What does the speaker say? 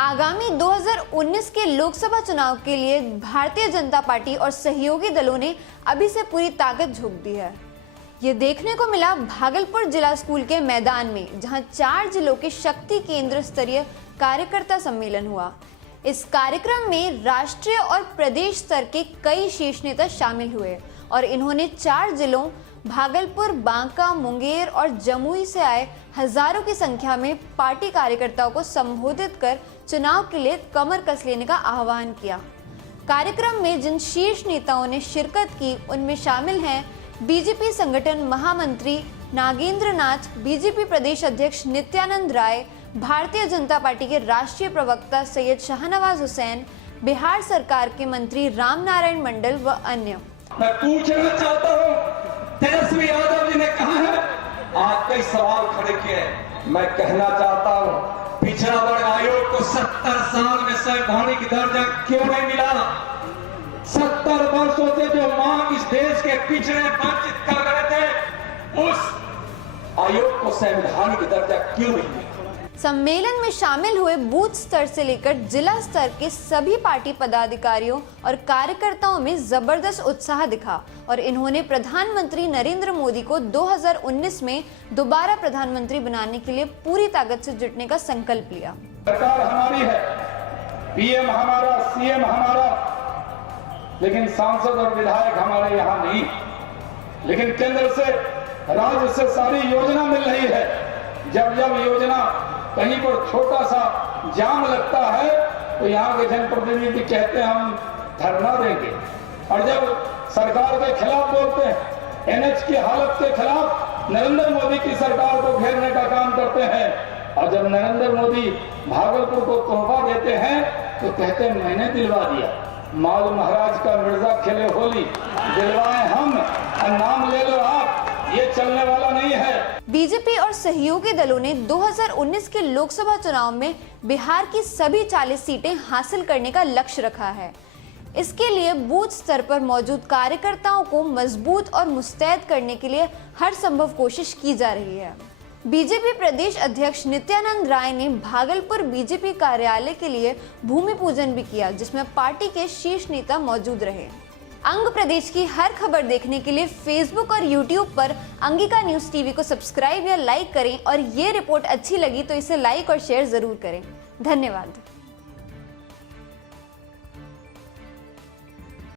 आगामी 2019 के लोकसभा चुनाव के लिए भारतीय जनता पार्टी और सहयोगी दलों ने अभी से पूरी ताकत झोंक दी है। ये देखने को मिला भागलपुर जिला स्कूल के मैदान में, जहां 4 जिलों के शक्ति केंद्र स्तरीय कार्यकर्ता सम्मेलन हुआ। इस कार्यक्रम में राष्ट्रीय और प्रदेश स्तर के कई शीर्ष नेता शामिल हुए और इन्होंने 4 जिलों भागलपुर, बांका, मुंगेर और जमुई से आए हजारों की संख्या में पार्टी कार्यकर्ताओं को संबोधित कर चुनाव के लिए कमर कस लेने का आह्वान किया। कार्यक्रम में जिन शीर्ष नेताओं ने शिरकत की उनमें शामिल हैं बीजेपी संगठन महामंत्री नागेंद्र नाथ, बीजेपी प्रदेश अध्यक्ष नित्यानंद राय, भारतीय जनता पार्टी के राष्ट्रीय प्रवक्ता सैयद शाहनवाज हुसैन, बिहार सरकार के मंत्री राम नारायण मंडल व अन्य। मैं पूछना चाहता हूँ, तेजस्वी यादव जी ने कहा है, आज कई सवाल खड़े किए हैं। मैं कहना चाहता हूँ, पिछड़ा वर्ग आयोग को 70 साल में संवैधानिक दर्जा क्यों नहीं मिला? 70 वर्षों से जो मांग इस देश के पिछड़े वंचित कर रहे थे, उस आयोग को संवैधानिक दर्जा क्यों नहीं मिला? सम्मेलन में शामिल हुए बूथ स्तर से लेकर जिला स्तर के सभी पार्टी पदाधिकारियों और कार्यकर्ताओं में जबरदस्त उत्साह दिखा और इन्होंने प्रधानमंत्री नरेंद्र मोदी को 2019 में दोबारा प्रधानमंत्री बनाने के लिए पूरी ताकत से जुटने का संकल्प लिया। सरकार हमारी है, पीएम हमारा, सीएम हमारा, लेकिन सांसद और विधायक हमारे यहाँ नहीं। लेकिन केंद्र से, राज्य से सारी योजना मिल रही है। जब योजना कहीं पर छोटा सा जाम लगता है तो यहाँ के जनप्रतिनिधि कहते हैं हम धरना देंगे, और जब सरकार के खिलाफ बोलते हैं, एनएच की हालत के खिलाफ नरेंद्र मोदी की सरकार को घेरने का काम करते हैं, और जब नरेंद्र मोदी भागलपुर को तोहफा देते हैं तो कहते हैं मैंने दिलवा दिया। माल महाराज का मिर्जा खेले होली, दिलवाए हम और नाम ले लो आप, ये चलने वाला नहीं है। बीजेपी और सहयोगी दलों ने 2019 के लोकसभा चुनाव में बिहार की सभी 40 सीटें हासिल करने का लक्ष्य रखा है। इसके लिए बूथ स्तर पर मौजूद कार्यकर्ताओं को मजबूत और मुस्तैद करने के लिए हर संभव कोशिश की जा रही है। बीजेपी प्रदेश अध्यक्ष नित्यानंद राय ने भागलपुर बीजेपी कार्यालय के लिए भूमि पूजन भी किया, जिसमें पार्टी के शीर्ष नेता मौजूद रहे। अंग प्रदेश की हर खबर देखने के लिए फेसबुक और यूट्यूब पर अंगिका न्यूज टीवी को सब्सक्राइब या लाइक करें और ये रिपोर्ट अच्छी लगी तो इसे लाइक और शेयर जरूर करें। धन्यवाद।